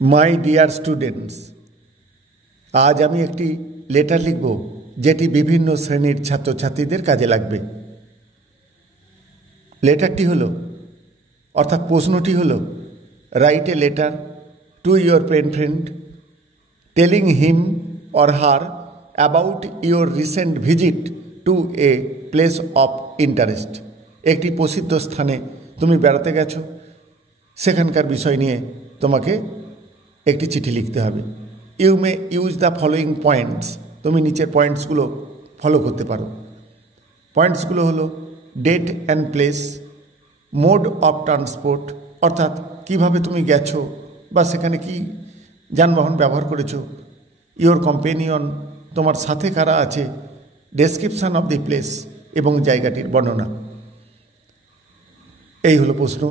My dear students, আজ আমি একটি লেটার লিখব যেটি বিভিন্ন শ্রেণীর ছাত্রছাত্রীদের কাজে লাগবে। লেটারটি হলো অর্থাৎ প্রশ্নটি হলো, write a letter to your pen friend telling him or her about your recent visit to a place of interest. একটি প্রসিদ্ধ স্থানে তুমি বেড়াতে গেছো, সেখানকার বিষয় নিয়ে তোমাকে একটি চিঠি লিখতে হবে। You may use the following points. তুমি নিচের পয়েন্টসগুলো ফলো করতে পারো। পয়েন্টসগুলো হলো date and place, mode of transport অর্থাৎ কিভাবে তুমি গেছো বা সেখানে কি যানবাহন ব্যবহার করেছো, ইয়োর কম্পেনিয়ন তোমার সাথে কারা আছে, ডেসক্রিপশান অফ দি প্লেস এবং জায়গাটির বর্ণনা। এই হলো প্রশ্ন।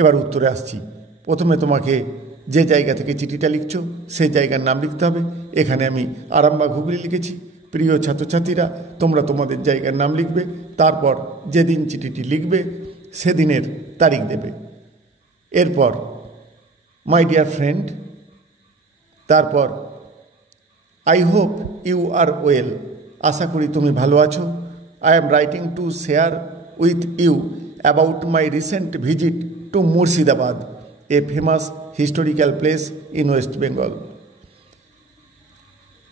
এবার উত্তরে আসছি। প্রথমে তোমাকে যে জায়গা থেকে চিঠিটা লিখছো সেই জায়গার নাম লিখতে হবে। এখানে আমি আরামবাগ হুগলি লিখেছি। প্রিয় ছাত্রছাত্রীরা, তোমরা তোমাদের জায়গার নাম লিখবে, তারপর যেদিন চিঠিটি লিখবে সেদিনের তারিখ দেবে। এরপর মাই ডিয়ার ফ্রেন্ড, তারপর I hope you are well, আশা করি তুমি ভালো আছো। I am writing to share with you about my recent visit to Murshidabad, a famous historical place in West Bengal.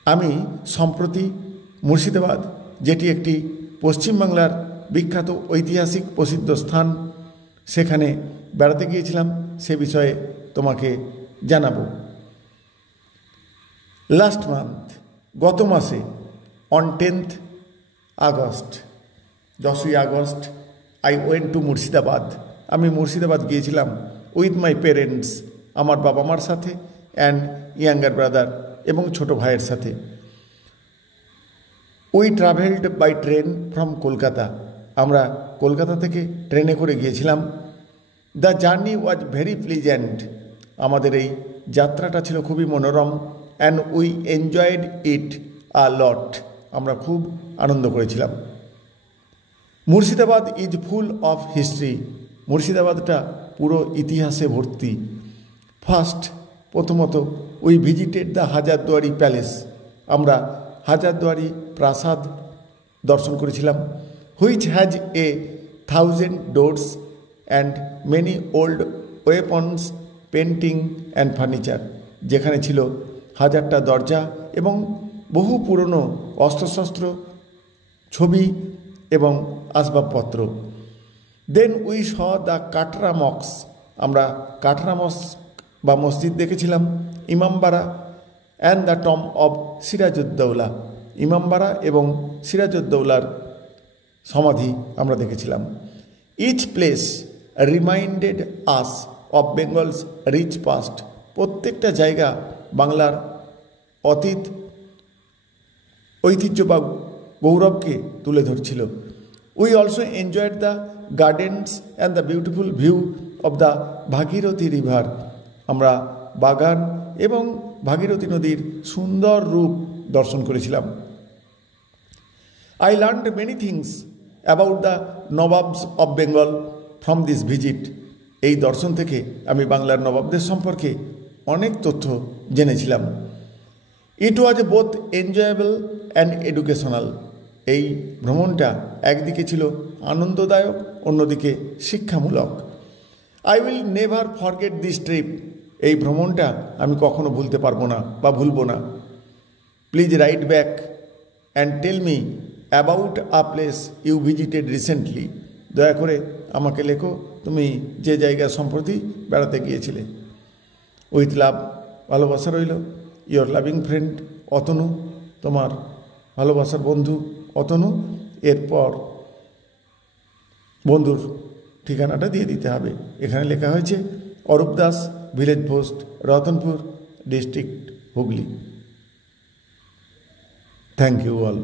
আমি সম্প্রতি মুর্শিদাবাদ, যেটি একটি পশ্চিমবাংলার বিখ্যাত ঐতিহাসিক প্রসিদ্ধ স্থান, সেখানে বেড়াতে গিয়েছিলাম, সে বিষয়ে তোমাকে জানাবো। লাস্ট মান্থ, গত মাসে, অন 10th আগস্ট, 10ই August, I went to Murshidabad, আমি মুর্শিদাবাদ গিয়েছিলাম উইথ মাই পেরেন্টস, আমার বাবা মার সাথে, অ্যান্ড ইয়াঙ্গার ব্রাদার এবং ছোট ভাইয়ের সাথে। We travelled by train from Kolkata, আমরা কলকাতা থেকে ট্রেনে করে গিয়েছিলাম। The journey was very pleasant, আমাদের এই যাত্রাটা ছিল খুবই মনোরম। And we enjoyed it a lot, আমরা খুব আনন্দ করেছিলাম। Murshidabad is full of history, মুর্শিদাবাদটা পুরো ইতিহাসে ভর্তি। ফার্স্ট, প্রথমত, we visited the Hazarduari palace, আমরা হাজারদুয়ারি প্রাসাদ দর্শন করেছিলাম। Which has a 1000 doors and many old weapons, painting and furniture, যেখানে ছিল 1000টা দরজা এবং বহু পুরনো অস্ত্রশস্ত্র, ছবি এবং আসবাবপত্র। Then we saw the Katra মক্স, আমরা কাটরা মস্ক বা মসজিদ দেখেছিলাম। Imambara and the tomb of Sirajuddaula, Imambara এবং সিরাজউদ্দৌলার সমাধি আমরা দেখেছিলাম। Each place reminded us of Bengal's rich past, প্রত্যেকটা জায়গা বাংলার অতীত ঐতিহ্য বা গৌরবকে তুলে ধরছিল। We also enjoyed the gardens and the beautiful view of the Bhagirathi river, আমরা বাগান এবং ভাগীরথী নদীর সুন্দর রূপ দর্শন করেছিলাম। I learned many things about the nawabs of Bengal from this visit, এই দর্শন থেকে আমি বাংলার নবাবদের সম্পর্কে অনেক তথ্য জেনেছিলাম। It was both enjoyable and educational, এই ভ্রমণটা একদিকে ছিল আনন্দদায়ক, অন্যদিকে শিক্ষামূলক। I will never forget this trip, এই ভ্রমণটা আমি কখনো ভুলতে পারবো না বা ভুলবো না। Please write back and tell me about a place you visited recently, দয়া করে আমাকে লেখো তুমি যে জায়গা সম্প্রতি বেড়াতে গিয়েছিলে। উইথ লাভ, ভালোবাসা রইল, ইয়োর লাভিং ফ্রেন্ড অতনু, তোমার ভালোবাসার বন্ধু অতনু। এরপর বন্ধুর ঠিকানাটা দিয়ে দিতে হবে। এখানে লেখা হয়েছে Arup Das, village post, Ratanpur, district Hooghly. Thank you all.